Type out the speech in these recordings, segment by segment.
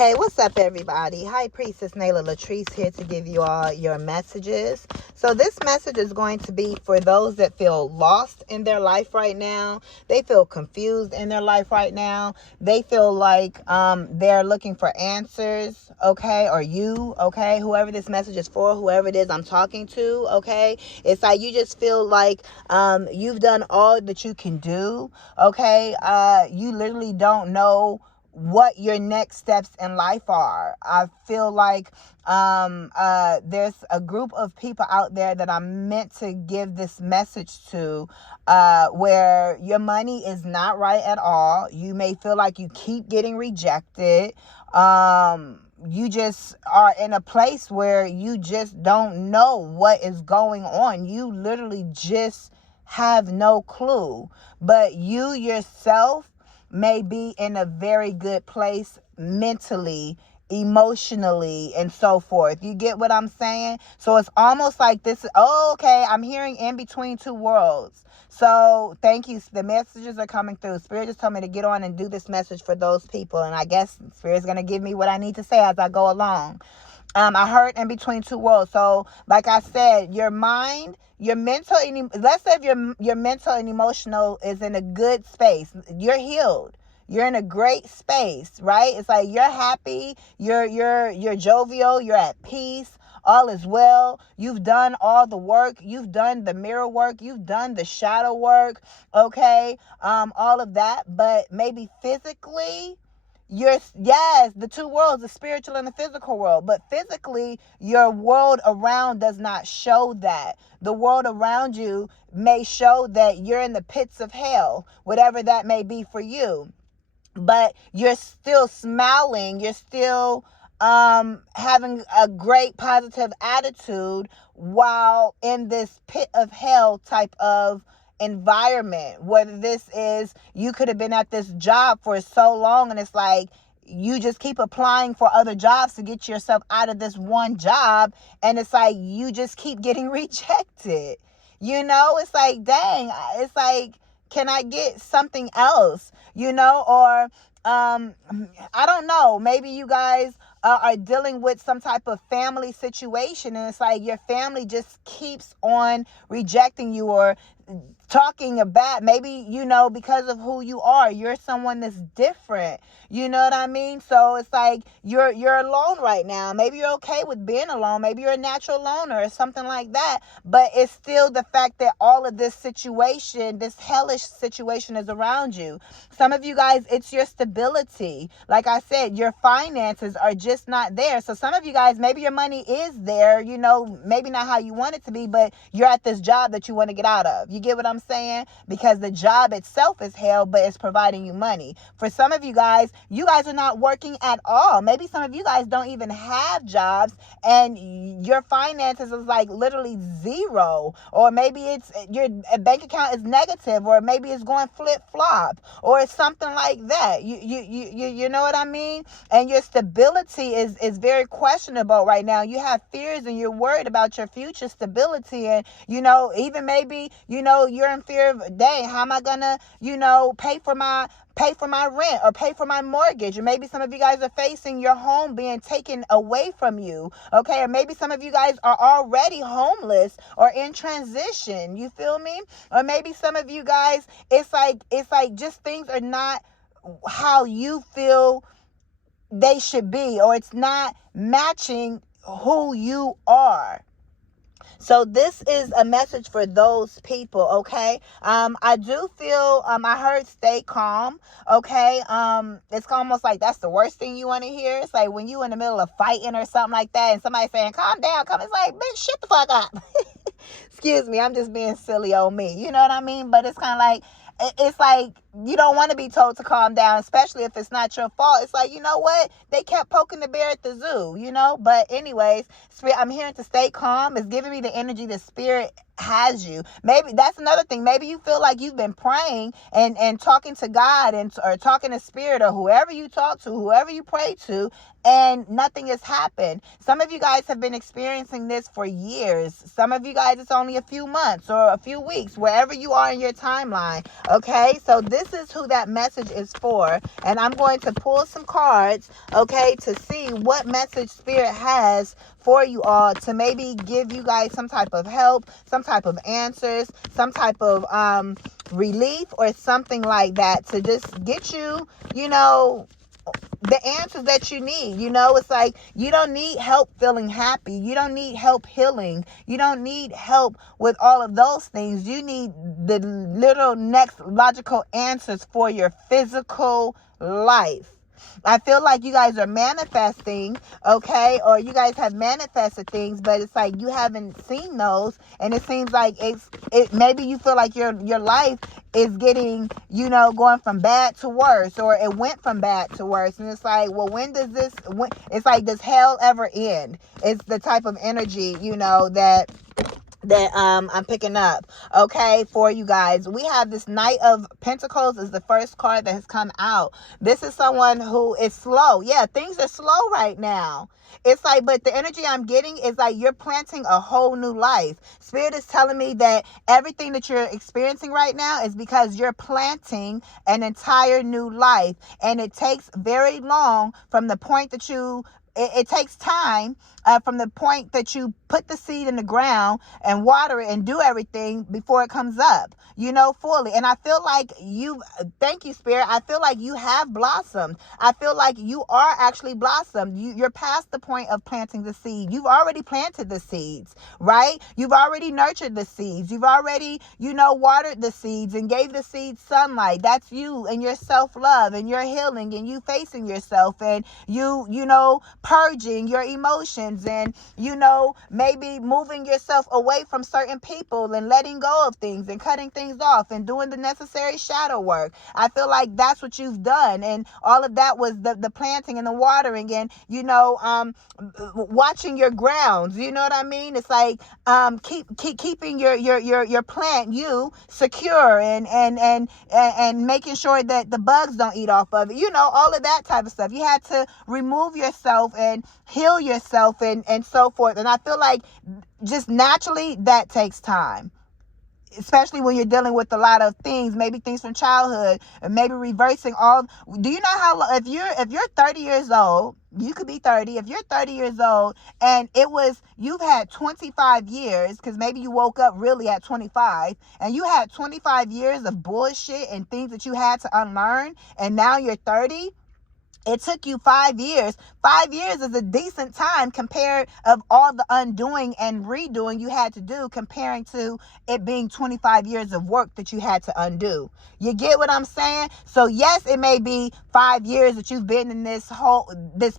Hey, what's up, everybody? High Priestess Nayla LATRICE here to give you all your messages. So this message is going to be for those that feel lost in their life right now. They feel confused in their life right now. They feel like they're looking for answers, okay? Or you, okay? Whoever this message is for, whoever it is I'm talking to, okay? It's like you just feel like you've done all that you can do, okay? You literally don't know what your next steps in life are. I feel like there's a group of people out there that I'm meant to give this message to, where your money is not right at all. You may feel like you keep getting rejected. You just are in a place where you just don't know what is going on. You literally just have no clue. But you yourself may be in a very good place mentally, emotionally, and so forth. You get what I'm saying? So it's almost like this. Oh, okay. I'm hearing in between two worlds. So thank you. The messages are coming through. Spirit just told me to get on and do this message for those people. And I guess Spirit's going to give me what I need to say as I go along. I heard in between two worlds. So like I said, your mind, your mental, let's say if your mental and emotional is in a good space, you're healed. You're in a great space, right? It's like you're happy, you're jovial, you're at peace, all is well. You've done all the work, you've done the mirror work, you've done the shadow work, okay? All of that, but maybe physically, the two worlds, the spiritual and the physical world. But physically, your world around does not show that. The world around you may show that you're in the pits of hell, whatever that may be for you. But you're still smiling. You're still having a great positive attitude while in this pit of hell type of environment. Whether this is, you could have been at this job for so long and it's like you just keep applying for other jobs to get yourself out of this one job, and it's like you just keep getting rejected. It's like, dang, it's like, can I get something else? Or I don't know, maybe you guys are dealing with some type of family situation, and it's like your family just keeps on rejecting you or talking about, maybe, because of who you are, you're someone that's different. You know what I mean? So it's like you're alone right now. Maybe you're okay with being alone. Maybe you're a natural loner or something like that. But it's still the fact that all of this situation, this hellish situation, is around you. Some of you guys, it's your stability. Like I said, your finances are just not there. So some of you guys, maybe your money is there, maybe not how you want it to be, but you're at this job that you want to get out of. You get what I'm saying? Because the job itself is hell, but it's providing you money. For some of you guys are not working at all. Maybe some of you guys don't even have jobs and your finances is like literally zero. Or maybe it's your bank account is negative, or maybe it's going flip-flop, or it's something like that. You know what I mean? And your stability is very questionable right now. You have fears and you're worried about your future stability, and even maybe you're in fear of, dang, how am I gonna pay for my rent or pay for my mortgage? Or maybe some of you guys are facing your home being taken away from you, okay? Or maybe some of you guys are already homeless or in transition, you feel me? Or maybe some of you guys, it's like just things are not how you feel they should be, or it's not matching who you are. So this is a message for those people, okay? I do feel, I heard stay calm, okay? It's almost like that's the worst thing you want to hear. It's like when you in the middle of fighting or something like that, and somebody saying, calm down, it's like, bitch, shut the fuck up. Excuse me, I'm just being silly on me. You know what I mean? But it's kind of like, it's like you don't want to be told to calm down, especially if it's not your fault. It's like, you know what? They kept poking the bear at the zoo, But anyways, Spirit, I'm hearing to stay calm. It's giving me the energy the Spirit has you. Maybe that's another thing. Maybe you feel like you've been praying and talking to God or talking to Spirit or whoever you talk to, whoever you pray to, and nothing has happened. Some of you guys have been experiencing this for years. Some of you guys, it's only a few months or a few weeks, wherever you are in your timeline. Okay, so this this is who that message is for. And I'm going to pull some cards, okay, to see what message Spirit has for you all, to maybe give you guys some type of help, some type of answers, some type of relief or something like that, to just get you, the answers that you need. It's like, you don't need help feeling happy. You don't need help healing. You don't need help with all of those things. You need the little next logical answers for your physical life. I feel like you guys are manifesting, okay? Or you guys have manifested things, but it's like you haven't seen those. And it seems like maybe you feel like your life is getting, going from bad to worse, or it went from bad to worse. And it's like, well, it's like, does hell ever end? It's the type of energy, that I'm picking up, okay, for you guys. We have this Knight of Pentacles is the first card that has come out. This is someone who is slow. Yeah, things are slow right now. It's like, but the energy I'm getting is like you're planting a whole new life. Spirit is telling me that everything that you're experiencing right now is because you're planting an entire new life. And it takes very long from the point that it takes time from the point that you put the seed in the ground and water it and do everything before it comes up, fully. And I feel like thank you, Spirit. I feel like you have blossomed. I feel like you are actually blossomed. You're past the point of planting the seed. You've already planted the seeds, right? You've already nurtured the seeds. You've already, watered the seeds and gave the seeds sunlight. That's you and your self-love and your healing and you facing yourself and you purging your emotions and, maybe moving yourself away from certain people and letting go of things and cutting things off and doing the necessary shadow work. I feel like that's what you've done. And all of that was the planting and the watering and, watching your grounds. You know what I mean? It's like, keeping your plant, secure and making sure that the bugs don't eat off of it. All of that type of stuff. You had to remove yourself and heal yourself and so forth. And I feel like just naturally that takes time, especially when you're dealing with a lot of things, maybe things from childhood, and maybe reversing all. Do you know how if you're 30 years old, you could be 30. If you're 30 years old and you've had 25 years, because maybe you woke up really at 25 and you had 25 years of bullshit and things that you had to unlearn, and now you're 30. It took you 5 years. 5 years is a decent time compared of all the undoing and redoing you had to do, comparing to it being 25 years of work that you had to undo. You get what I'm saying? So yes, it may be 5 years that you've been in this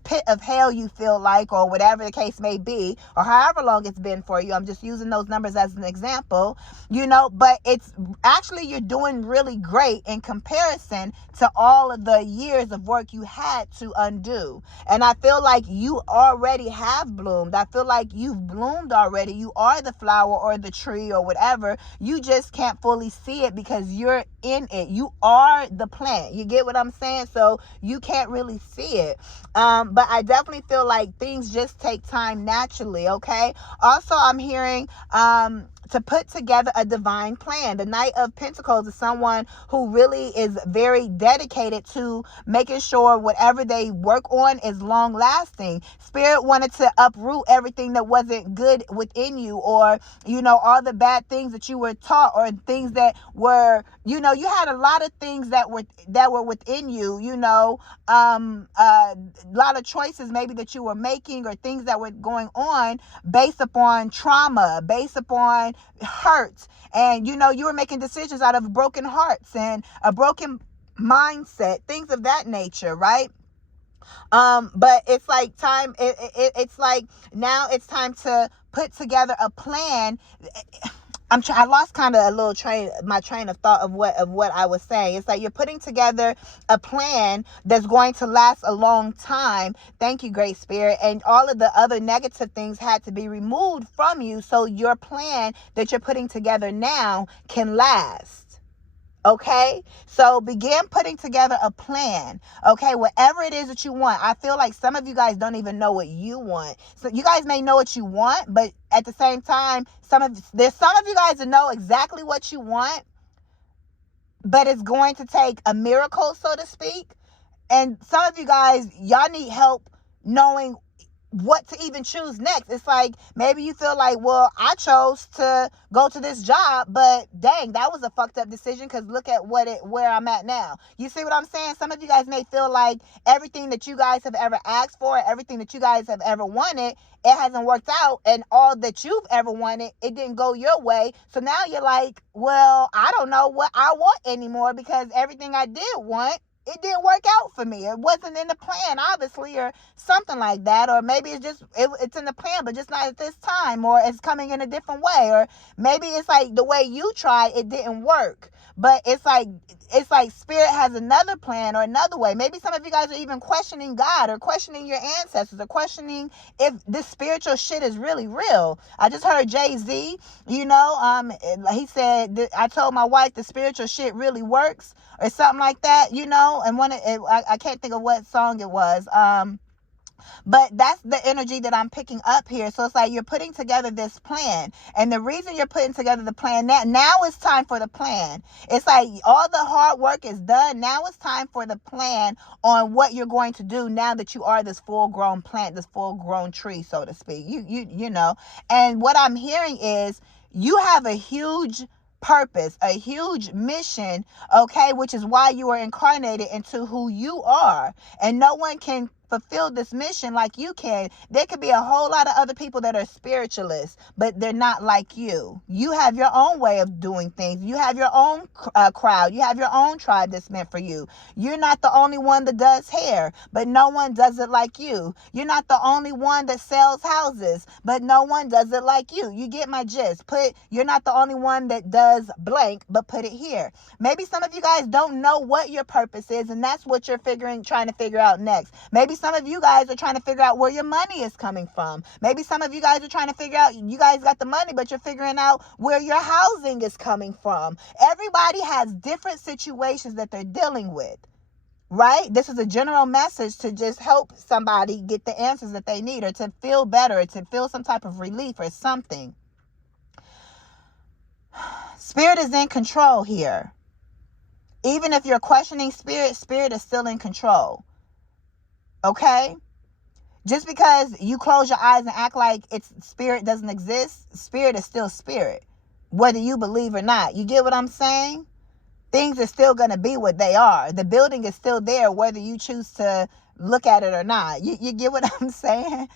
pit of hell, you feel like, or whatever the case may be, or however long it's been for you. I'm just using those numbers as an example, but it's actually, you're doing really great in comparison to all of the years of work you had to undo. And I feel like you already have bloomed. I feel like you've bloomed already. You are the flower or the tree or whatever. You just can't fully see it because you're in it. You are the plant. You get what I'm saying? So you can't really see it. But I definitely feel like things just take time naturally, okay? Also, I'm hearing to put together a divine plan. The Knight of Pentacles is someone who really is very dedicated to making sure whatever they work on is long lasting. Spirit wanted to uproot everything that wasn't good within you, or, all the bad things that you were taught, or things that were, you had a lot of things that were within you, a lot of choices maybe that you were making, or things that were going on based upon trauma, based upon hurt. And, you were making decisions out of broken hearts and a broken mindset, things of that nature, right? But it's like time, it's like now it's time to put together a plan. I lost kind of my train of thought of what I was saying. It's like you're putting together a plan that's going to last a long time. Thank you, Great Spirit. And all of the other negative things had to be removed from you so your plan that you're putting together now can last. Okay, so begin putting together a plan. Okay, whatever it is that you want. I feel like some of you guys don't even know what you want. So you guys may know what you want, but at the same time, there's some of you guys that know exactly what you want, but it's going to take a miracle, so to speak. And some of you guys, y'all need help knowing what to even choose next. It's like, maybe you feel like, well, I chose to go to this job, but dang, that was a fucked up decision because look at where I'm at now. You see what I'm saying? Some of you guys may feel like everything that you guys have ever asked for, everything that you guys have ever wanted, it hasn't worked out, and all that you've ever wanted, it didn't go your way. So now you're like, well, I don't know what I want anymore because everything I did want, it didn't work out for me. It wasn't in the plan, obviously, or something like that. Or maybe it's just, it's in the plan, but just not at this time, or it's coming in a different way. Or maybe it's like the way you tried, it didn't work. But it's like Spirit has another plan or another way. Maybe some of you guys are even questioning God or questioning your ancestors or questioning if this spiritual shit is really real. I just heard Jay-Z, he said, I told my wife the spiritual shit really works, or something like that, and I can't think of what song it was. But that's the energy that I'm picking up here. So it's like you're putting together this plan. And the reason you're putting together the plan, now it's time for the plan. It's like all the hard work is done. Now it's time for the plan on what you're going to do now that you are this full-grown plant, this full-grown tree, so to speak. You know. And what I'm hearing is you have a huge purpose, a huge mission, okay, which is why you are incarnated into who you are. And no one can fulfill this mission like you can. There could be a whole lot of other people that are spiritualists, but they're not like you. You have your own way of doing things. You have your own crowd. You have your own tribe that's meant for you. You're not the only one that does hair, but no one does it like you. You're not the only one that sells houses, but no one does it like you. You get my gist. You're not the only one that does blank, but put it here. Maybe some of you guys don't know what your purpose is, and that's what you're trying to figure out next. Maybe some of you guys are trying to figure out where your money is coming from. Maybe some of you guys are trying to figure out, you guys got the money, but you're figuring out where your housing is coming from. Everybody has different situations that they're dealing with, right? This is a general message to just help somebody get the answers that they need, or to feel better, or to feel some type of relief or something. Spirit is in control here. Even if you're questioning Spirit, Spirit is still in control. Okay? Just because you close your eyes and act like Spirit doesn't exist, Spirit is still Spirit, whether you believe or not. You get what I'm saying? Things are still going to be what they are. The building is still there, whether you choose to look at it or not. You get what I'm saying?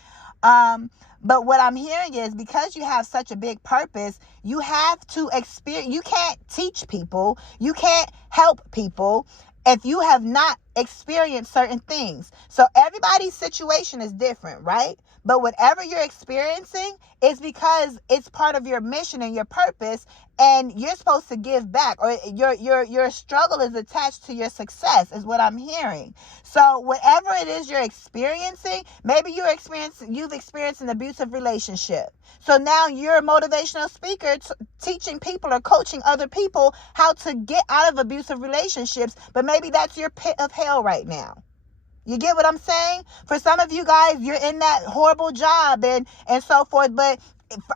But what I'm hearing is, because you have such a big purpose, you have to experience. You can't teach people. You can't help people if you have not experienced certain things. So everybody's situation is different, right? But whatever you're experiencing is because it's part of your mission and your purpose, and you're supposed to give back, or your struggle is attached to your success, is what I'm hearing. So whatever it is you're experiencing, maybe you've experienced an abusive relationship. So now you're a motivational speaker teaching people or coaching other people how to get out of abusive relationships, but maybe that's your pit of hell right now. You get what I'm saying? For some of you guys, you're in that horrible job and so forth, but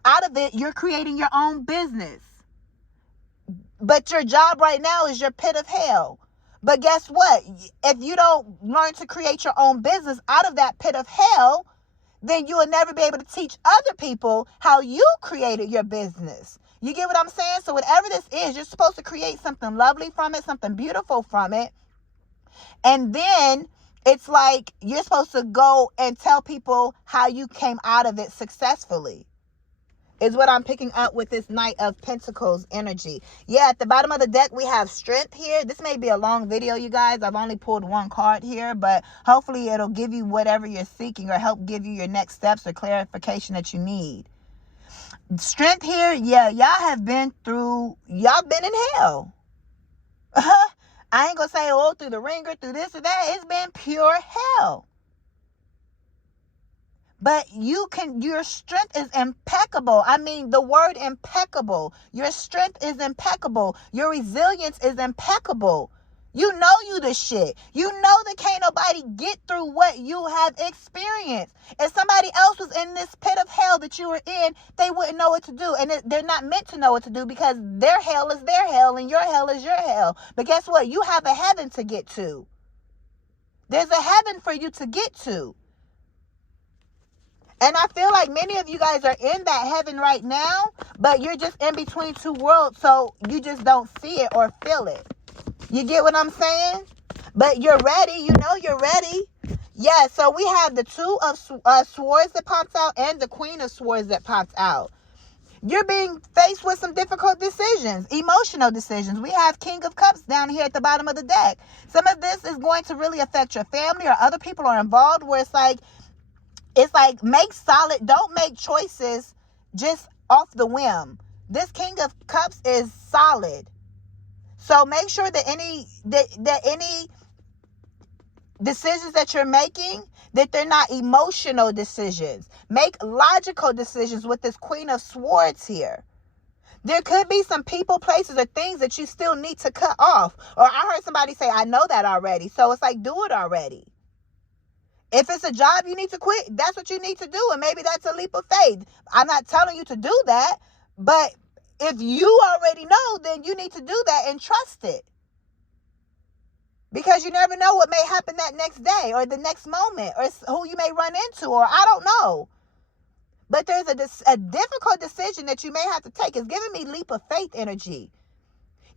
out of it, you're creating your own business. But your job right now is your pit of hell. But guess what? If you don't learn to create your own business out of that pit of hell, then you will never be able to teach other people how you created your business. You get what I'm saying? So whatever this is, you're supposed to create something lovely from it, something beautiful from it. And then it's like you're supposed to go and tell people how you came out of it successfully, is what I'm picking up with this Knight of Pentacles energy. Yeah, at the bottom of the deck, we have strength here. This may be a long video, you guys. I've only pulled one card here, but hopefully it'll give you whatever you're seeking, or help give you your next steps or clarification that you need. Strength here, yeah, y'all been in hell. I ain't gonna say, through the ringer, through this or that. It's been pure hell. But your strength is impeccable. I mean, the word impeccable. Your strength is impeccable. Your resilience is impeccable. You know you the shit. You know that can't nobody get through what you have experienced. If somebody else was in this pit of hell that you were in, they wouldn't know what to do. And they're not meant to know what to do, because their hell is their hell and your hell is your hell. But guess what? You have a heaven to get to. There's a heaven for you to get to. And I feel like many of you guys are in that heaven right now, but you're just in between two worlds, so you just don't see it or feel it. You get what I'm saying? But you're ready. You know you're ready. Yeah, so we have the Two of Swords that pops out and the Queen of Swords that pops out. You're being faced with some difficult decisions, emotional decisions. We have King of Cups down here at the bottom of the deck. Some of this is going to really affect your family, or other people are involved, where it's like make solid, don't make choices just off the whim. This King of Cups is solid. So make sure that any decisions that you're making, that they're not emotional decisions. Make logical decisions with this Queen of Swords here. There could be some people, places, or things that you still need to cut off. Or I heard somebody say, I know that already. So it's like, do it already. If it's a job you need to quit, that's what you need to do. And maybe that's a leap of faith. I'm not telling you to do that. But if you already know, then you need to do that and trust it. Because you never know what may happen that next day or the next moment, or who you may run into, or I don't know. But there's a difficult decision that you may have to take. It's giving me leap of faith energy.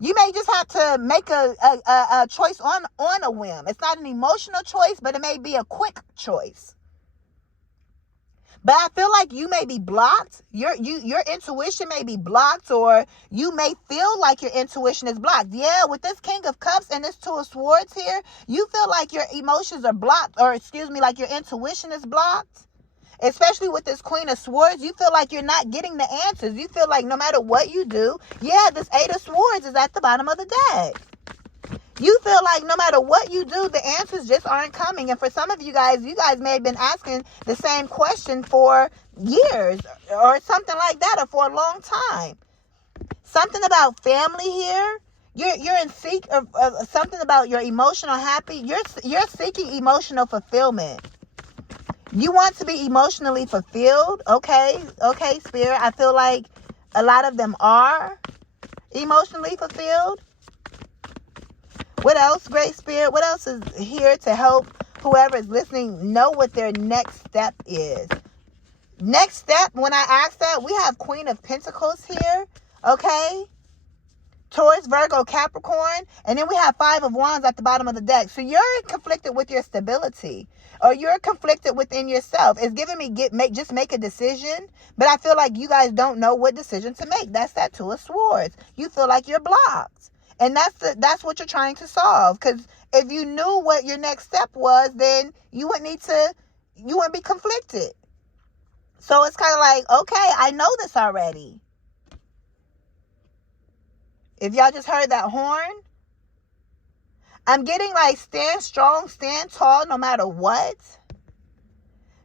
You may just have to make a choice on a whim. It's not an emotional choice, but it may be a quick choice. But I feel like you may be blocked. Your intuition may be blocked, or you may feel like your intuition is blocked. Yeah, with this King of Cups and this Two of Swords here, you feel like your emotions are blocked, or like your intuition is blocked. Especially with this Queen of Swords, you feel like you're not getting the answers. You feel like no matter what you do, yeah, this Eight of Swords is at the bottom of the deck. You feel like no matter what you do, the answers just aren't coming. And for some of you guys may have been asking the same question for years or something like that, or for a long time. Something about family here. You're in seek of something about your emotional happy. You're seeking emotional fulfillment. You want to be emotionally fulfilled. Okay, Spirit. I feel like a lot of them are emotionally fulfilled. What else, Great Spirit? What else is here to help whoever is listening know what their next step is? Next step, when I ask that, we have Queen of Pentacles here. Okay? Taurus, Virgo, Capricorn. And then we have Five of Wands at the bottom of the deck. So you're conflicted with your stability. Or you're conflicted within yourself. It's giving me just make a decision. But I feel like you guys don't know what decision to make. That's that Two of Swords. You feel like you're blocked. And that's what you're trying to solve. Because if you knew what your next step was, then you wouldn't be conflicted. So it's kind of like, okay, I know this already. If y'all just heard that horn, I'm getting like stand strong, stand tall, no matter what.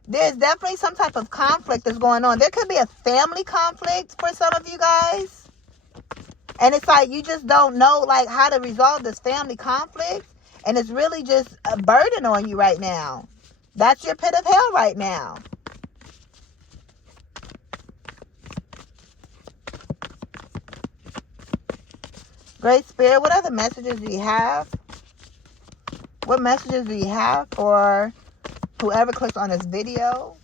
There's definitely some type of conflict that's going on. There could be a family conflict for some of you guys. And it's like you just don't know like how to resolve this family conflict. And it's really just a burden on you right now. That's your pit of hell right now. Great Spirit, what other messages do you have? What messages do you have for whoever clicks on this video?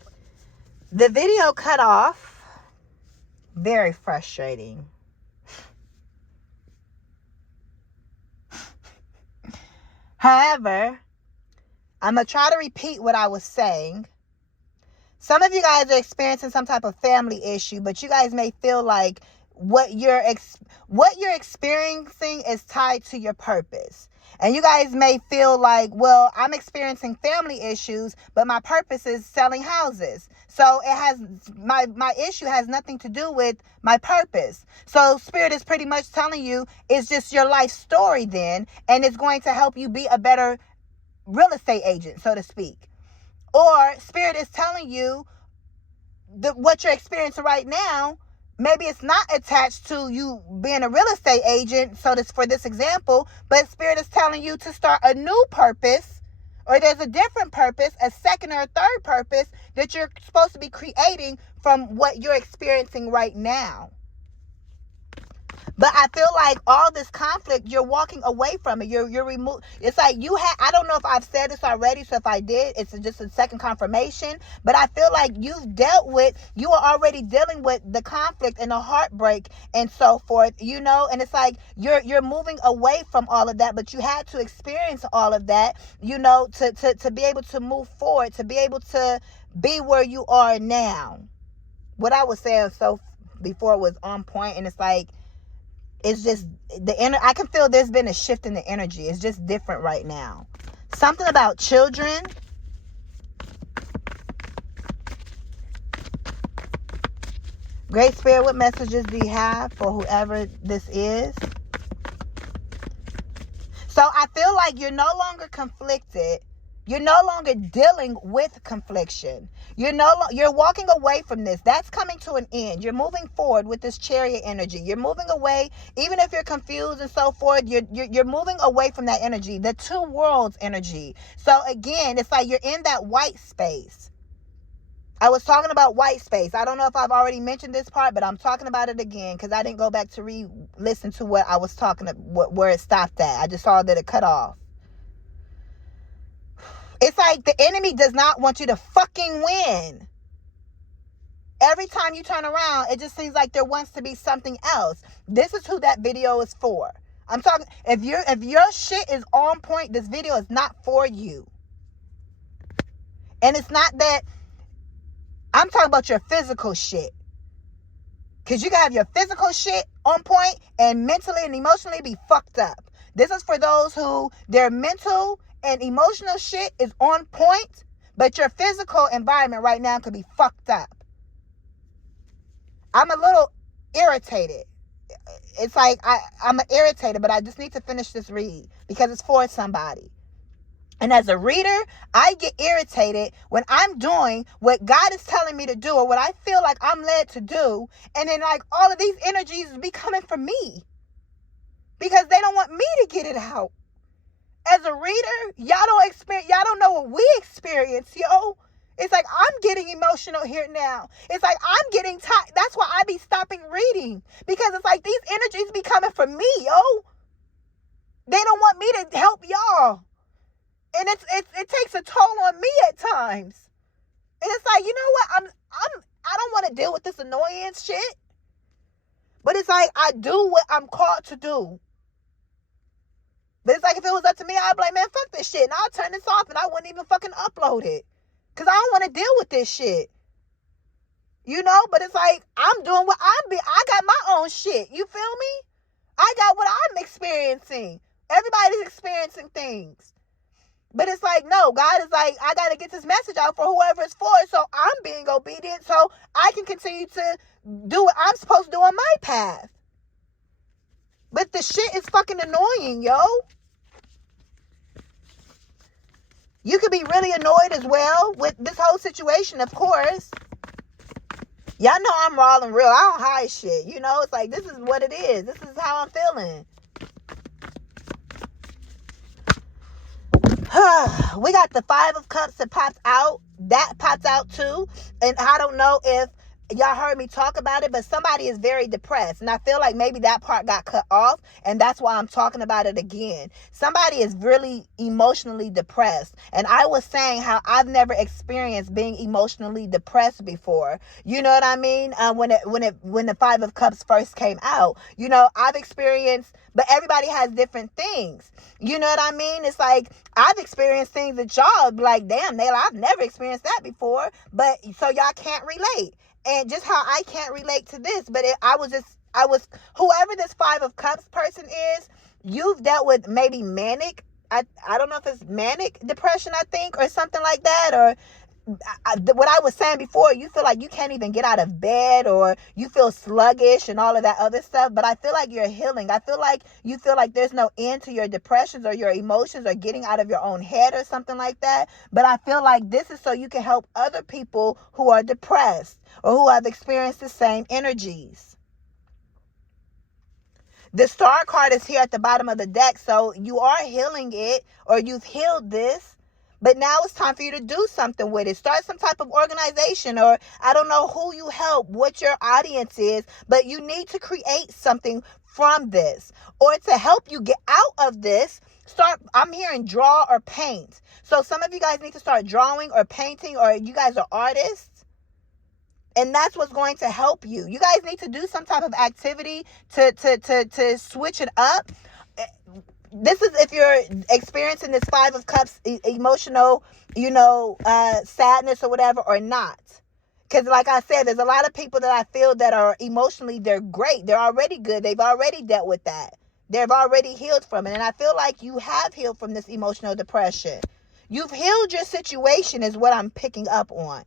The video cut off. Very frustrating. However, I'm going to try to repeat what I was saying. Some of you guys are experiencing some type of family issue, but you guys may feel like what you're experiencing is tied to your purpose. And you guys may feel like, well, I'm experiencing family issues, but my purpose is selling houses. So it has my issue has nothing to do with my purpose. So Spirit is pretty much telling you it's just your life story then, and it's going to help you be a better real estate agent, so to speak. Or Spirit is telling you that what you're experiencing right now, Maybe it's not attached to you being a real estate agent. So this, for this example, but Spirit is telling you to start a new purpose, or there's a different purpose, a second or a third purpose that you're supposed to be creating from what you're experiencing right now. But I feel like all this conflict, you're walking away from it. You're removed. It's like I don't know if I've said this already. So if I did, it's just a second confirmation. But I feel like you are already dealing with the conflict and the heartbreak and so forth, and it's like you're moving away from all of that, but you had to experience all of that, to be able to move forward, to be able to be where you are now. What I was saying before was on point, and it's like, it's just I can feel there's been a shift in the energy. It's just different right now. Something about children. Great Spirit, what messages do you have for whoever this is? So I feel like you're no longer conflicted. You're no longer dealing with confliction. You're walking away from this. That's coming to an end. You're moving forward with this Chariot energy. You're moving away, even if you're confused and so forth. You're moving away from that energy, the two worlds energy. So again, it's like you're in that white space. I was talking about white space. I don't know if I've already mentioned this part, but I'm talking about it again because I didn't go back to listen to what I was talking about, where it stopped at. I just saw that it cut off. It's like the enemy does not want you to fucking win. Every time you turn around, it just seems like there wants to be something else. This is who that video is for. I'm talking, if your shit is on point, this video is not for you. And it's not that, I'm talking about your physical shit. Because you can have your physical shit on point and mentally and emotionally be fucked up. This is for those who their mental and emotional shit is on point, but your physical environment right now could be fucked up. I'm a little irritated. It's like I'm irritated, but I just need to finish this read because it's for somebody. And as a reader, I get irritated when I'm doing what God is telling me to do or what I feel like I'm led to do. And then like all of these energies be coming from me because they don't want me to get it out. As a reader, y'all don't know what we experience, yo. It's like I'm getting emotional here now. It's like I'm getting tired. That's why I be stopping reading. Because it's like these energies be coming from me, yo. They don't want me to help y'all. And it takes a toll on me at times. And it's like, you know what? I don't want to deal with this annoyance shit. But it's like I do what I'm called to do. But it's like if it was up to me, I'd be like, man, fuck this shit. And I'll turn this off and I wouldn't even fucking upload it. Because I don't want to deal with this shit. But it's like I'm doing what I got my own shit. You feel me? I got what I'm experiencing. Everybody's experiencing things. But it's like, no, God is like, I got to get this message out for whoever it's for. So I'm being obedient so I can continue to do what I'm supposed to do on my path. But the shit is fucking annoying, yo. You could be really annoyed as well with this whole situation, of course. Y'all know I'm raw and real. I don't hide shit. It's like, this is what it is. This is how I'm feeling. We got the 5 of Cups that pops out. That pops out too. And I don't know if y'all heard me talk about it, but somebody is very depressed. And I feel like maybe that part got cut off. And that's why I'm talking about it again. Somebody is really emotionally depressed. And I was saying how I've never experienced being emotionally depressed before. You know what I mean? When the 5 of Cups first came out, I've experienced, but everybody has different things. You know what I mean? It's like I've experienced things that y'all be like, damn, Naila, I've never experienced that before. But so y'all can't relate. And just how I can't relate to this, but whoever this 5 of Cups person is, you've dealt with maybe manic. I don't know if it's manic depression, I think, or something like that, or what I was saying before, you feel like you can't even get out of bed, or you feel sluggish and all of that other stuff. But I feel like you're healing. I feel like you feel like there's no end to your depressions or your emotions or getting out of your own head or something like that. But I feel like this is so you can help other people who are depressed or who have experienced the same energies. The star card is here at the bottom of the deck. So you are healing it, or you've healed this. But now it's time for you to do something with it. Start some type of organization, or I don't know who you help, what your audience is, but you need to create something from this. Or to help you get out of this, I'm hearing draw or paint. So some of you guys need to start drawing or painting, or you guys are artists. And that's what's going to help you. You guys need to do some type of activity to switch it up. This is if you're experiencing this 5 of Cups emotional, sadness or whatever, or not. Because like I said, there's a lot of people that I feel that are emotionally, they're great. They're already good. They've already dealt with that. They've already healed from it. And I feel like you have healed from this emotional depression. You've healed your situation is what I'm picking up on.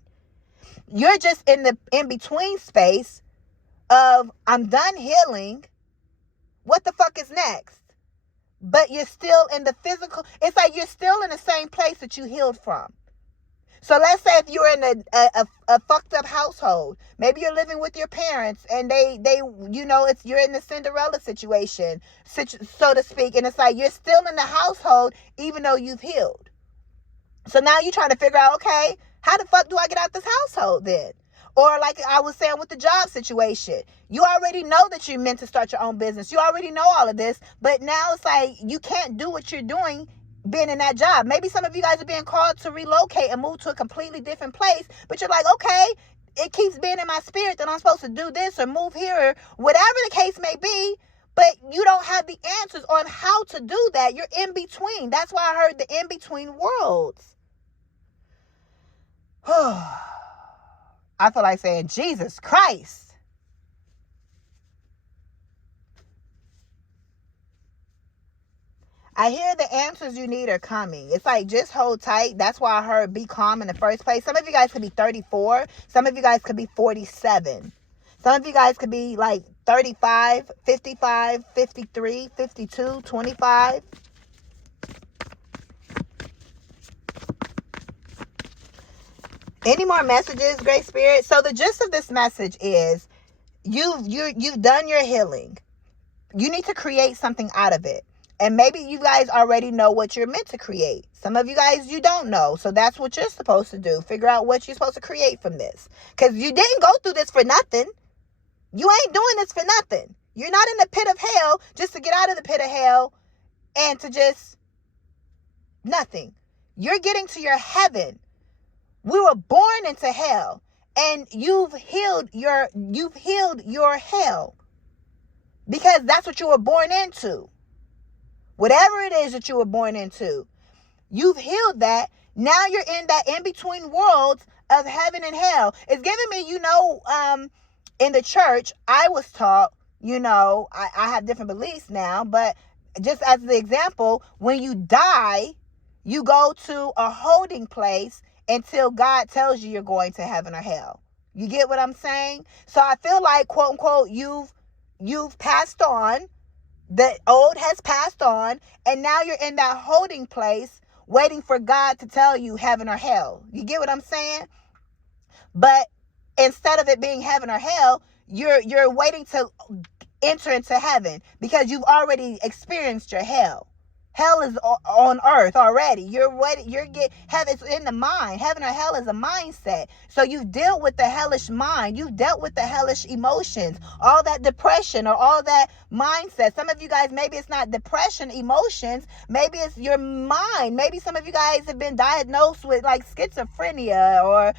You're just in the in-between space of, I'm done healing. What the fuck is next? But you're still in the physical. It's like you're still in the same place that you healed from. So let's say if you're in a fucked up household, maybe you're living with your parents and they you're in the Cinderella situation, so to speak. And it's like you're still in the household even though you've healed. So now you're trying to figure out, okay, how the fuck do I get out this household then? Or like I was saying with the job situation, you already know that you're meant to start your own business. You already know all of this, but now it's like you can't do what you're doing being in that job. Maybe some of you guys are being called to relocate and move to a completely different place, but you're like, okay, it keeps being in my spirit that I'm supposed to do this or move here or whatever the case may be, but you don't have the answers on how to do that. You're in between. That's why I heard the in-between worlds. I feel like saying, Jesus Christ. I hear the answers you need are coming. It's like, just hold tight. That's why I heard be calm in the first place. Some of you guys could be 34. Some of you guys could be 47. Some of you guys could be like 35, 55, 53, 52, 25. Any more messages, Great Spirit? So the gist of this message is you've done your healing. You need to create something out of it. And maybe you guys already know what you're meant to create. Some of you guys, you don't know. So that's what you're supposed to do. Figure out what you're supposed to create from this. Because you didn't go through this for nothing. You ain't doing this for nothing. You're not in the pit of hell just to get out of the pit of hell and to just nothing. You're getting to your heaven. We were born into hell, and you've healed your hell, because that's what you were born into. Whatever it is that you were born into, you've healed that. Now you're in that in-between worlds of heaven and hell. It's giving me, in the church, I was taught, I have different beliefs now, but just as the example, when you die, you go to a holding place until God tells you you're going to heaven or hell. You get what I'm saying? So I feel like, quote unquote, you've passed on. The old has passed on, and now you're in that holding place waiting for God to tell you heaven or hell. You get what I'm saying? But instead of it being heaven or hell, you're waiting to enter into heaven because you've already experienced your hell. Hell is on earth already. Heaven's in the mind. Heaven or hell is a mindset. So you've dealt with the hellish mind. You've dealt with the hellish emotions, all that depression or all that mindset. Some of you guys, maybe it's not depression, emotions. Maybe it's your mind. Maybe some of you guys have been diagnosed with like schizophrenia or,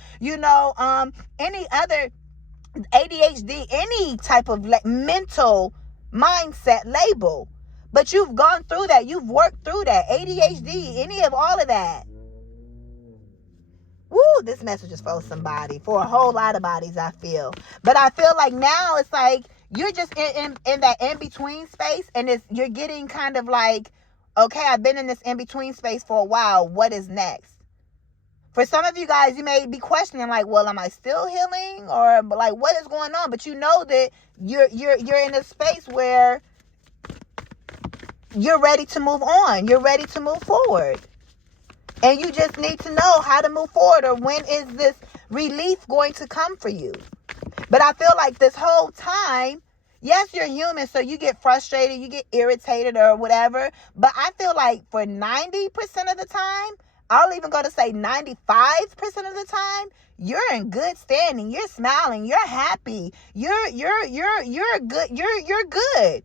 any other ADHD, any type of mental mindset label. But you've gone through that. You've worked through that. ADHD, any of all of that. Woo, this message is for somebody, for a whole lot of bodies, I feel. But I feel like now it's like you're just in that in-between space, and you're getting kind of like, okay, I've been in this in-between space for a while. What is next? For some of you guys, you may be questioning, like, well, am I still healing? Or like, what is going on? But you know that you're in a space where you're ready to move on. You're ready to move forward. And you just need to know how to move forward, or when is this relief going to come for you. But I feel like this whole time, yes, you're human, so you get frustrated, you get irritated or whatever. But I feel like for 90% of the time, I'll even go to say 95% of the time, you're in good standing. You're smiling. You're happy. You're good. You're good.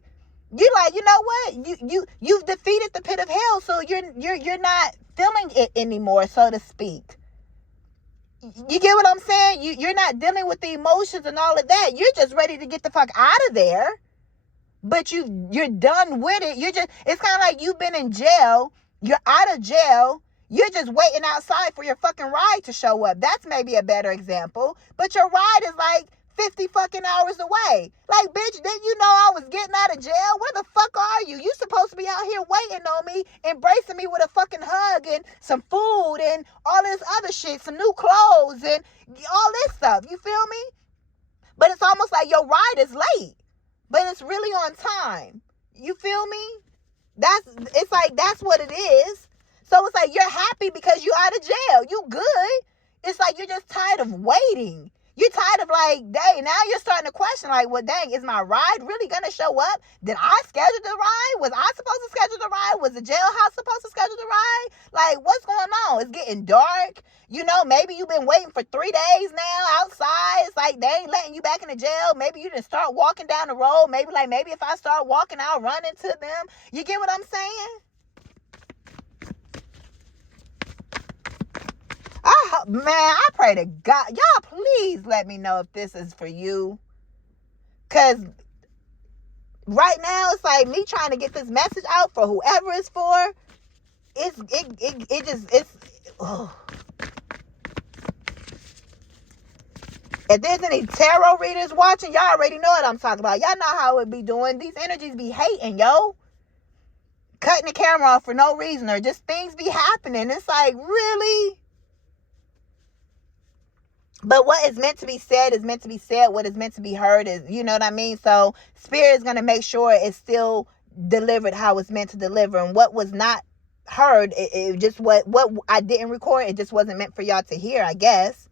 You're like, you know what? You've defeated the pit of hell, so you're not feeling it anymore, so to speak. You get what I'm saying? You're not dealing with the emotions and all of that. You're just ready to get the fuck out of there. But you're done with it. It's kind of like you've been in jail. You're out of jail. You're just waiting outside for your fucking ride to show up. That's maybe a better example. But your ride is like 50 fucking hours away. Like, bitch, didn't you know I was getting out of jail? Where the fuck are you? You supposed to be out here waiting on me, embracing me with a fucking hug and some food and all this other shit, some new clothes and all this stuff. You feel me? But it's almost like your ride is late, but it's really on time. You feel me? It's like that's what it is. So it's like you're happy because you're out of jail. You good. It's like you're just tired of waiting. You're tired of like, dang, now you're starting to question like, well, dang, is my ride really going to show up? Did I schedule the ride? Was I supposed to schedule the ride? Was the jailhouse supposed to schedule the ride? Like, what's going on? It's getting dark. You know, maybe you've been waiting for 3 days now outside. It's like they ain't letting you back in the jail. Maybe you didn't start walking down the road. Maybe if I start walking, I'll run into them. You get what I'm saying? Man, I pray to God, y'all please let me know if this is for you. Because right now, it's like me trying to get this message out for whoever it's for. Oh. If there's any tarot readers watching, y'all already know what I'm talking about. Y'all know how it be doing. These energies be hating, yo. Cutting the camera off for no reason, or just things be happening. It's like, really? But what is meant to be said is meant to be said. What is meant to be heard is, you know what I mean? So Spirit is going to make sure it's still delivered how it's meant to deliver. And what was not heard, it just what I didn't record, it just wasn't meant for y'all to hear, I guess.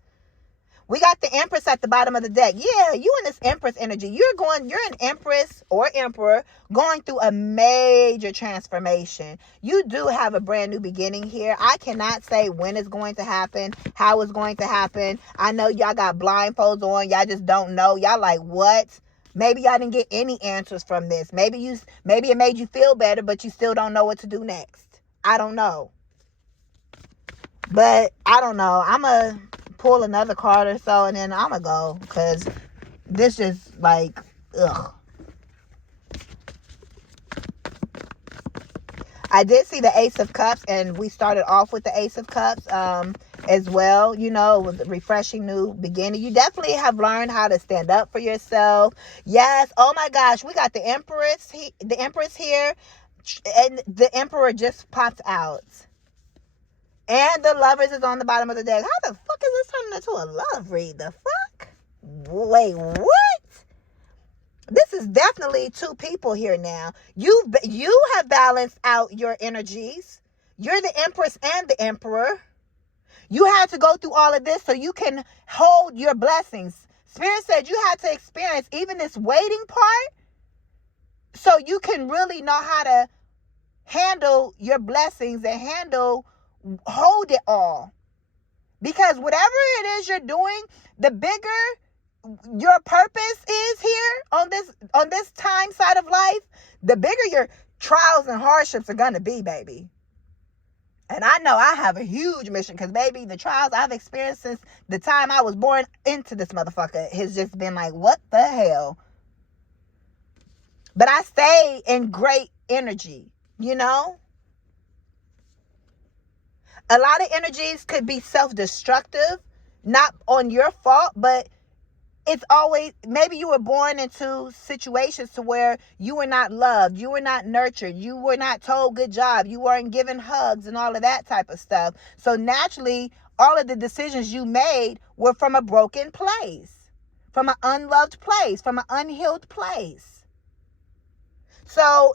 We got the Empress at the bottom of the deck. Yeah, you in this Empress energy. You're an Empress or Emperor going through a major transformation. You do have a brand new beginning here. I cannot say when it's going to happen, how it's going to happen. I know y'all got blindfolds on. Y'all just don't know. Y'all like, what? Maybe y'all didn't get any answers from this. Maybe it made you feel better, but you still don't know what to do next. I don't know. But I don't know. I'm a pull another card or so, and then I'm gonna go, because this is like, ugh. I did see the Ace of Cups, and we started off with the Ace of Cups as well. You know, with a refreshing new beginning. You definitely have learned how to stand up for yourself. Yes. Oh my gosh, we got the Empress here, and the Emperor just popped out. And the Lovers is on the bottom of the deck. How the fuck is this turning into a love read? The fuck? Wait, what? This is definitely two people here now. You have balanced out your energies. You're the Empress and the Emperor. You had to go through all of this so you can hold your blessings. Spirit said you had to experience even this waiting part so you can really know how to handle your blessings and hold it all. Because whatever it is you're doing, the bigger your purpose is here on this time side of life, the bigger your trials and hardships are going to be, baby. And I know I have a huge mission, because baby, the trials I've experienced since the time I was born into this motherfucker has just been like, what the hell? But I stay in great energy, you know? A lot of energies could be self-destructive, not on your fault, but it's always, maybe you were born into situations to where you were not loved, you were not nurtured, you were not told good job, you weren't given hugs and all of that type of stuff. So naturally, all of the decisions you made were from a broken place, from an unloved place, from an unhealed place. So,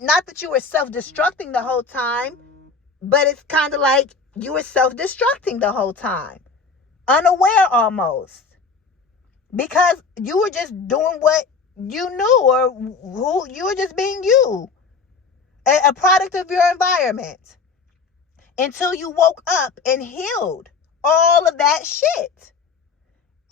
not that you were self-destructing the whole time, but it's kind of like you were self-destructing the whole time, unaware almost, because you were just doing what you knew, or who you were just being you, a product of your environment, until you woke up and healed all of that shit.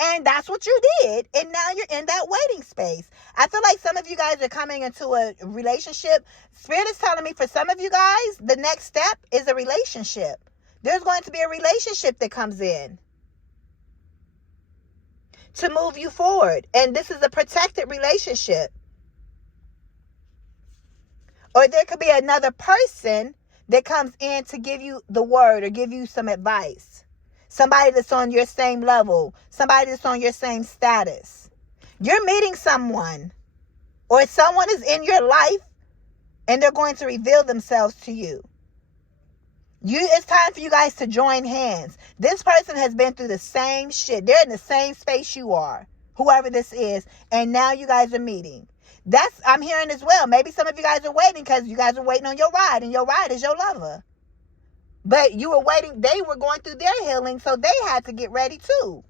And that's what you did. And now you're in that waiting space. I feel like some of you guys are coming into a relationship. Spirit is telling me for some of you guys, the next step is a relationship. There's going to be a relationship that comes in to move you forward. And this is a protected relationship. Or there could be another person that comes in to give you the word or give you some advice. Somebody that's on your same level. Somebody that's on your same status. You're meeting someone, or someone is in your life, and they're going to reveal themselves to you. It's time for you guys to join hands. This person has been through the same shit. They're in the same space you are, whoever this is, and now you guys are meeting. I'm hearing as well. Maybe some of you guys are waiting because you guys are waiting on your ride, and your ride is your lover. But you were waiting. They were going through their healing, so they had to get ready too.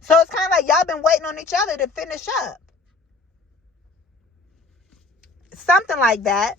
So it's kind of like y'all been waiting on each other to finish up. Something like that.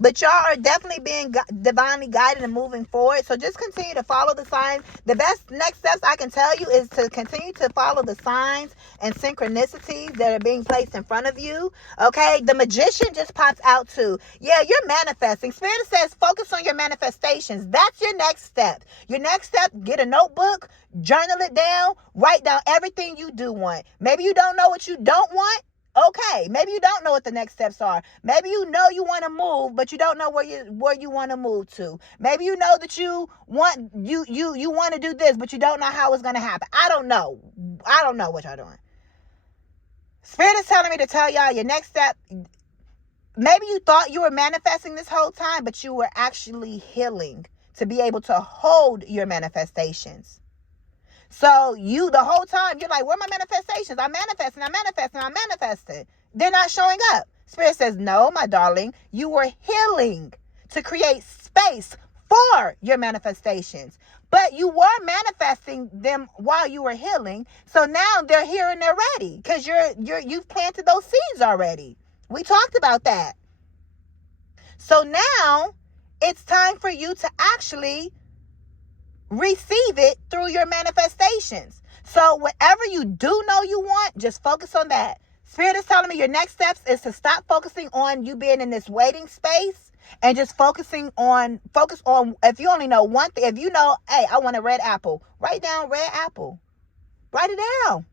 But y'all are definitely being divinely guided and moving forward. So just continue to follow the signs. The best next steps I can tell you is to continue to follow the signs and synchronicities that are being placed in front of you. Okay? The Magician just pops out too. Yeah, you're manifesting. Spirit says focus on your manifestations. That's your next step. Your next step, get a notebook, journal it down, write down everything you do want. Maybe you don't know what you don't want. Okay, maybe you don't know what the next steps are. Maybe you know you want to move, but you don't know where you want to move to. Maybe you know that you want to do this, but you don't know how it's going to happen. I don't know. I don't know what y'all doing. Spirit is telling me to tell y'all your next step. Maybe you thought you were manifesting this whole time, but you were actually healing to be able to hold your manifestations. So the whole time, you're like, where are my manifestations? I'm manifesting. They're not showing up. Spirit says, no, my darling, you were healing to create space for your manifestations. But you were manifesting them while you were healing. So now they're here and they're ready because you've planted those seeds already. We talked about that. So now it's time for you to actually receive it through your manifestations. So whatever you do know you want, just focus on that. Spirit is telling me your next steps is to stop focusing on you being in this waiting space and just focus on, if you only know one thing, if you know, hey, I want a red apple, write down red apple. Write it down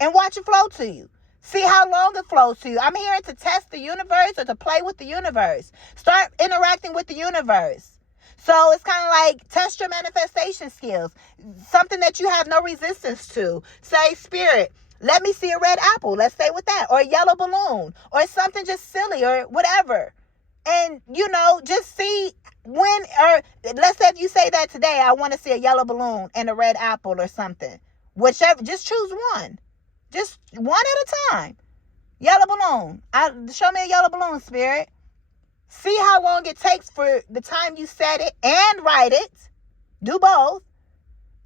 and watch it flow to you. See how long it flows to you. I'm here to test the universe or to play with the universe. Start interacting with the universe. So it's kind of like test your manifestation skills. Something that you have no resistance to. Say, Spirit, let me see a red apple. Let's stay with that. Or a yellow balloon. Or something just silly or whatever. And, just see or let's say if you say that today, I want to see a yellow balloon and a red apple or something. Whichever, just choose one. Just one at a time. Yellow balloon. Show me a yellow balloon, Spirit. See how long it takes for the time you set it and write it. Do both.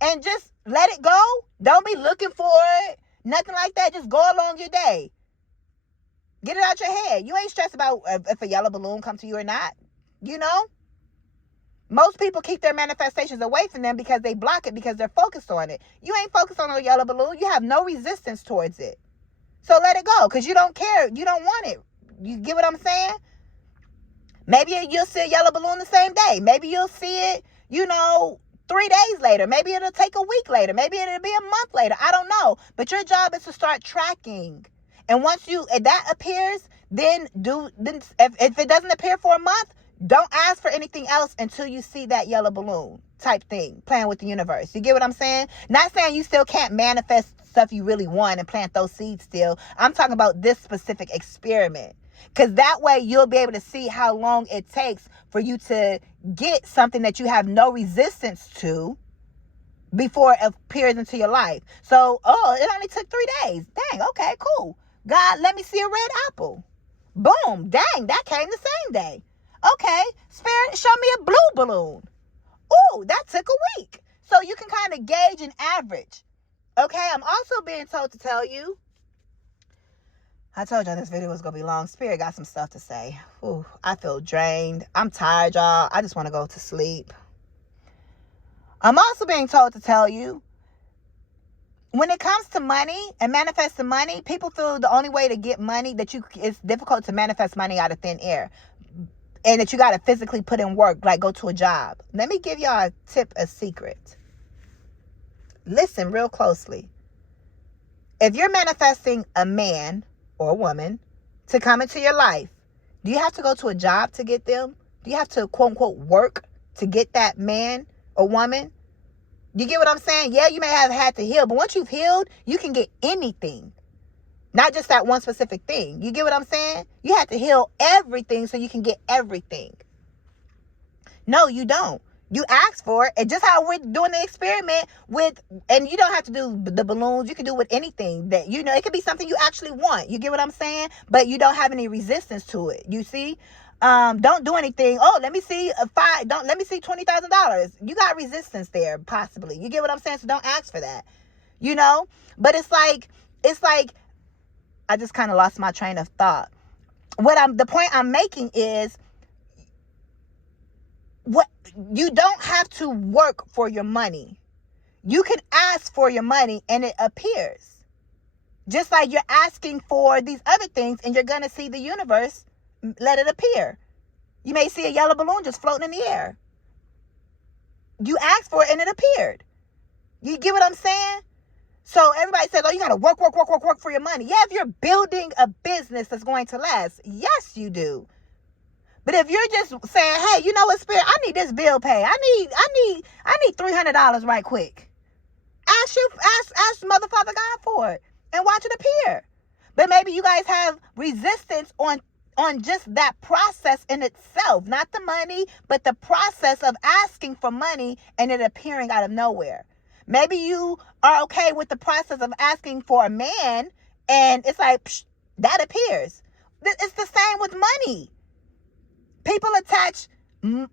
And just let it go. Don't be looking for it. Nothing like that. Just go along your day. Get it out your head. You ain't stressed about if a yellow balloon comes to you or not. Most people keep their manifestations away from them because they block it because they're focused on it. You ain't focused on a yellow balloon. You have no resistance towards it. So let it go because you don't care. You don't want it. You get what I'm saying? Maybe you'll see a yellow balloon the same day. Maybe you'll see it, 3 days later. Maybe it'll take a week later. Maybe it'll be a month later. I don't know. But your job is to start tracking. And once that appears, then if it doesn't appear for a month, don't ask for anything else until you see that yellow balloon type thing, playing with the universe. You get what I'm saying? Not saying you still can't manifest stuff you really want and plant those seeds still. I'm talking about this specific experiment. Because that way you'll be able to see how long it takes for you to get something that you have no resistance to before it appears into your life. So, oh, it only took 3 days. Dang, okay, cool. God, let me see a red apple. Boom, dang, that came the same day. Okay, Spirit, show me a blue balloon. Ooh, that took a week. So you can kind of gauge an average. Okay, I'm also being told to tell you, I told y'all this video was going to be long. Spirit got some stuff to say. Ooh, I feel drained. I'm tired, y'all. I just want to go to sleep. I'm also being told to tell you, when it comes to money and manifesting money, people feel the only way to get money, it's difficult to manifest money out of thin air. And that you got to physically put in work, like go to a job. Let me give y'all a tip, a secret. Listen real closely. If you're manifesting a man or a woman to come into your life, do you have to go to a job to get them? Do you have to, quote unquote, work to get that man or woman? You get what I'm saying? Yeah, you may have had to heal, but once you've healed, you can get anything. Not just that one specific thing. You get what I'm saying? You have to heal everything so you can get everything. No, you don't. You ask for it. And just how we're doing the experiment with, and you don't have to do the balloons. You can do with anything that, it could be something you actually want. You get what I'm saying? But you don't have any resistance to it. You see? Don't do anything. Oh, let me see let me see $20,000. You got resistance there, possibly. You get what I'm saying? So don't ask for that. But it's like, I just kind of lost my train of thought. The point I'm making is, you don't have to work for your money. You can ask for your money and it appears. Just like you're asking for these other things and you're going to see the universe let it appear. You may see a yellow balloon just floating in the air. You asked for it and it appeared. You get what I'm saying? So everybody says, oh, you got to work for your money. Yeah, if you're building a business that's going to last, yes, you do. But if you're just saying, hey, you know what, Spirit, I need this bill paid. I need $300 right quick. Ask Mother, Father, God for it and watch it appear. But maybe you guys have resistance on just that process in itself, not the money, but the process of asking for money and it appearing out of nowhere. Maybe you are okay with the process of asking for a man and it's like, that appears. It's the same with money. People attach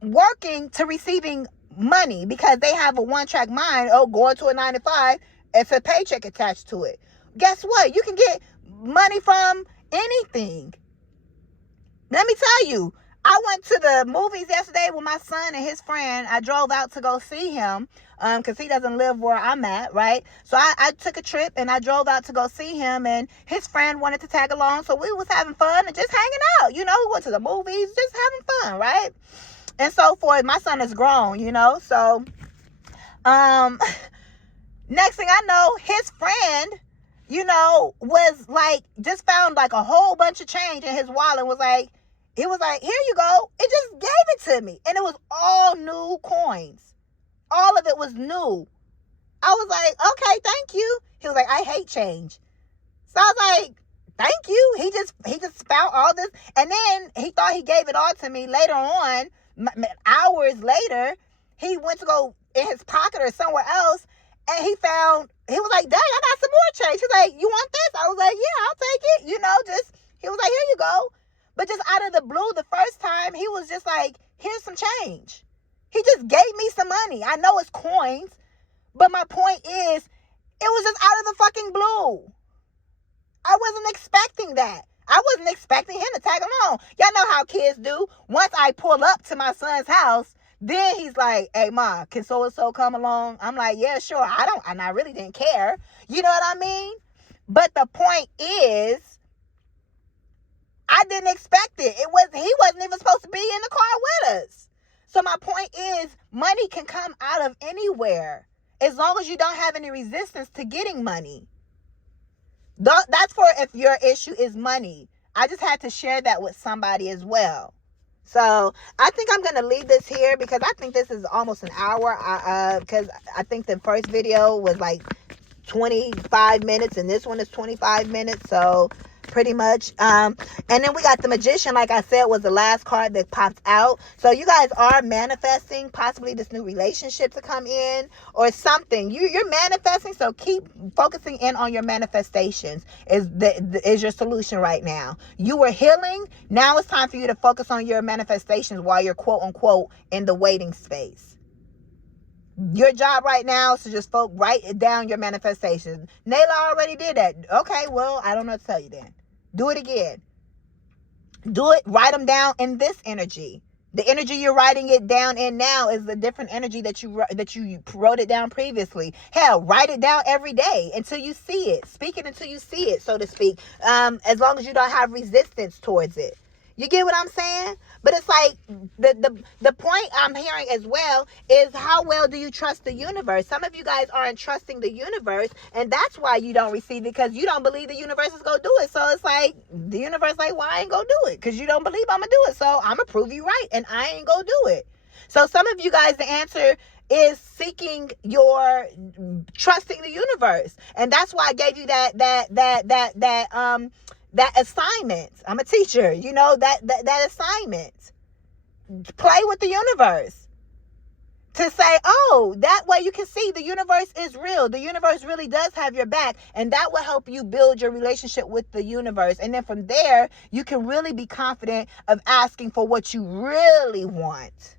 working to receiving money because they have a one-track mind. Oh, going to a 9 to 5, it's a paycheck attached to it. Guess what? You can get money from anything. Let me tell you, I went to the movies yesterday with my son and his friend. I drove out to go see him because he doesn't live where I'm at, right? So I took a trip and I drove out to go see him, and his friend wanted to tag along. So we was having fun and just hanging out. We went to the movies, just having fun, right? And so forth. My son is grown, So next thing I know, his friend, was like, just found like a whole bunch of change in his wallet and was like, he was like, here you go. It just gave it to me. And it was all new coins. All of it was new. I was like, okay, thank you. He was like, I hate change. So I was like, thank you. He just found all this. And then he thought he gave it all to me. Later on, hours later, he went to go in his pocket or somewhere else. And he was like, dang, I got some more change. He's like, you want this? I was like, yeah, I'll take it. He was like, here you go. But just out of the blue, the first time, he was just like, here's some change. He just gave me some money. I know it's coins, but my point is, it was just out of the fucking blue. I wasn't expecting that. I wasn't expecting him to tag along. Y'all know how kids do. Once I pull up to my son's house, then he's like, hey, Ma, can so-and-so come along? I'm like, yeah, sure. I really didn't care. You know what I mean? But the point is, I didn't expect it. He wasn't even supposed to be in the car with us. So my point is, money can come out of anywhere as long as you don't have any resistance to getting money. That's for if your issue is money. I just had to share that with somebody as well. So I think I'm going to leave this here because I think this is almost an hour. Because I think the first video was like 25 minutes and this one is 25 minutes. So pretty much. And then we got the Magician, like I said, was the last card that popped out. So you guys are manifesting possibly this new relationship to come in or something. You're manifesting, so keep focusing in on your manifestations is your solution right now. You were healing. Now it's time for you to focus on your manifestations while you're quote unquote in the waiting space. Your job right now is to just write down your manifestations. Nayla already did that. Okay, well, I don't know what to tell you then. Do it again. Do it. Write them down in this energy. The energy you're writing it down in now is the different energy that you wrote it down previously. Hell, write it down every day until you see it. Speak it until you see it, so to speak. As long as you don't have resistance towards it. You get what I'm saying? But it's like the point I'm hearing as well is how well do you trust the universe? Some of you guys aren't trusting the universe, and that's why you don't receive it, because you don't believe the universe is going to do it. So it's like the universe like, well, I ain't going to do it because you don't believe I'm going to do it. So I'm going to prove you right, and I ain't going to do it. So some of you guys, the answer is seeking your trusting the universe. And that's why I gave you that assignment. I'm a teacher, you know, that assignment. Play with the universe to say, oh, that way you can see the universe is real. The universe really does have your back, and that will help you build your relationship with the universe. And then from there, you can really be confident of asking for what you really want.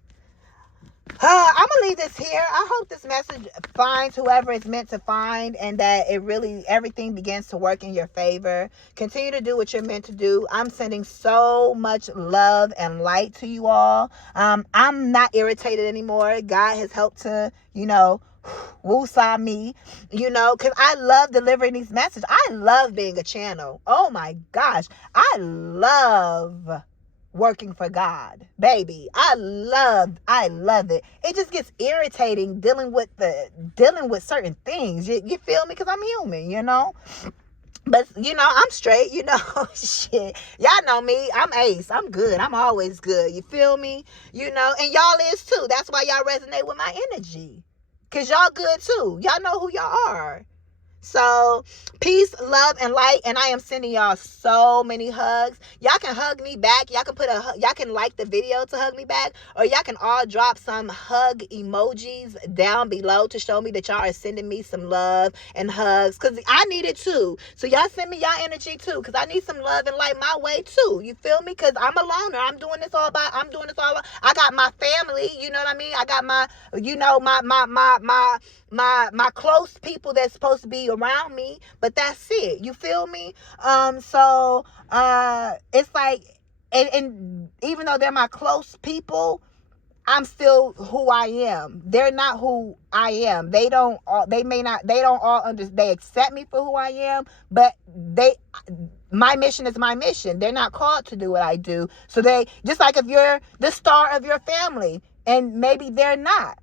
I'm going to leave this here. I hope this message finds whoever it's meant to find, and that everything begins to work in your favor. Continue to do what you're meant to do. I'm sending so much love and light to you all. I'm not irritated anymore. God has helped to, woo-saw me, because I love delivering these messages. I love being a channel. Oh my gosh. I love working for God, baby. I love it. It just gets irritating dealing with certain things. You feel me? Because I'm human, But I'm straight, shit. Y'all know me. I'm ace. I'm good. I'm always good. You feel me? And y'all is too. That's why y'all resonate with my energy. Cause y'all good too. Y'all know who y'all are. So peace, love, and light. And I am sending y'all so many hugs. Y'all can hug me back. Y'all can like the video to hug me back, or y'all can all drop some hug emojis down below to show me that y'all are sending me some love and hugs, because I need it too. So y'all send me y'all energy too, because I need some love and light my way too. You feel me? Because I'm a loner. I got my family, you know what I mean? I got my, my close people that's supposed to be around me, but that's it. You feel me? So it's like, and even though they're my close people, I'm still who I am. They're not who I am. They don't all understand. They accept me for who I am, but my mission is my mission. They're not called to do what I do. So they, just like if you're the star of your family and maybe they're not,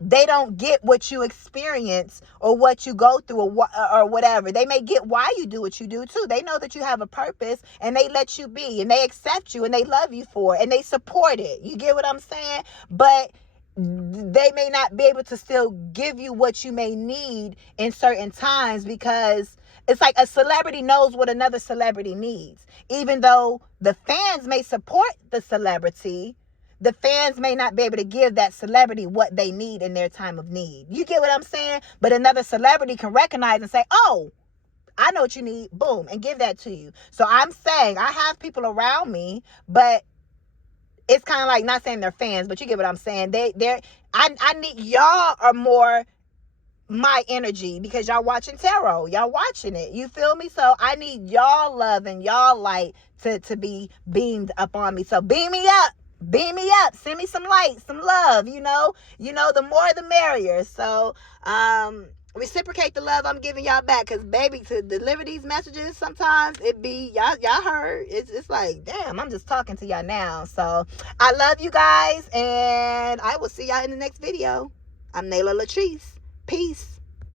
they don't get what you experience or what you go through or whatever. They may get why you do what you do too. They know that you have a purpose, and they let you be, and they accept you, and they love you for it, and they support it. You get what I'm saying? But they may not be able to still give you what you may need in certain times, because it's like a celebrity knows what another celebrity needs. Even though the fans may support the celebrity, the fans may not be able to give that celebrity what they need in their time of need. You get what I'm saying? But another celebrity can recognize and say, oh, I know what you need, boom, and give that to you. So I'm saying I have people around me, but it's kind of like, not saying they're fans, but you get what I'm saying. I need, y'all are more my energy, because y'all watching tarot, y'all watching it. You feel me? So I need y'all love and y'all light to be beamed up on me. So beam me up. Beam me up. Send me some light, some love, the more the merrier. So reciprocate the love I'm giving y'all back, because baby, to deliver these messages, sometimes it be y'all heard, it's like, damn, I'm just talking to y'all now. So I love you guys, and I will see y'all in the next video. I'm Nayla LATRICE. Peace.